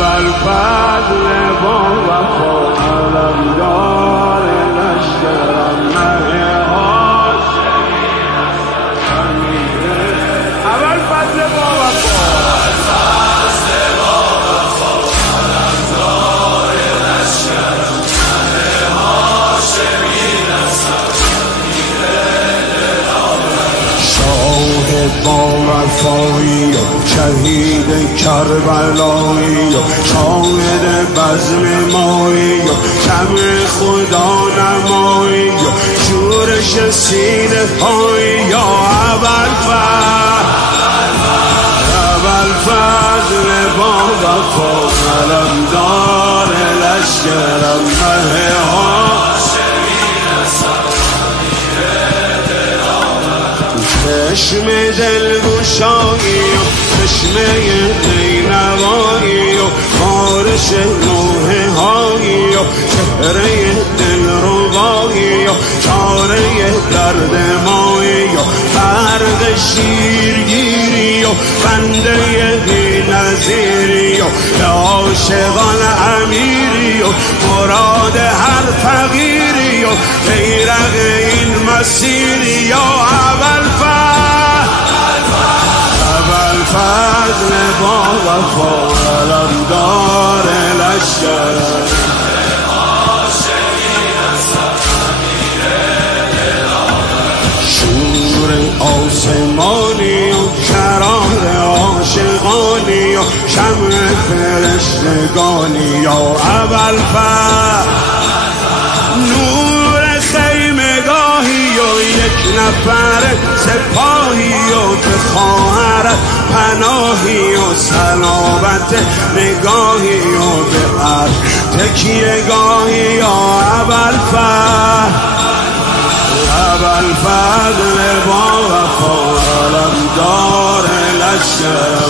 ابوالفضل با وفا علمدار لشکرم مه هاشمی ابوالفضل با وفا با وفایی و شهید کربلایی و شاهد بزم مایی و شمع خدا نمایی و شورش سینه پایی یا ابوالفضل با وفا علمدار لشکرم مه چشم دلگشایی و چشمه نینوایی و بارش نوحه هایی و چهره دلربایی و چاره درد مایی و فرق شیرگیری و بنده بی نظیری و عاشقان امیری و مراد هر فقیری و بیرق این مسیری یا ابوالفضل با وفا علمدار لشکرم شور آسمانی و شرار عاشقانی و شمع فرشتگانی یا ابوالفضل نور خیمگاهی و یک نفر سپاهی و به خواهرت پناهی و سلامت نگاهی و به هر تکیه گاهی یا ابوالفضل با وفا علمدار لشکرم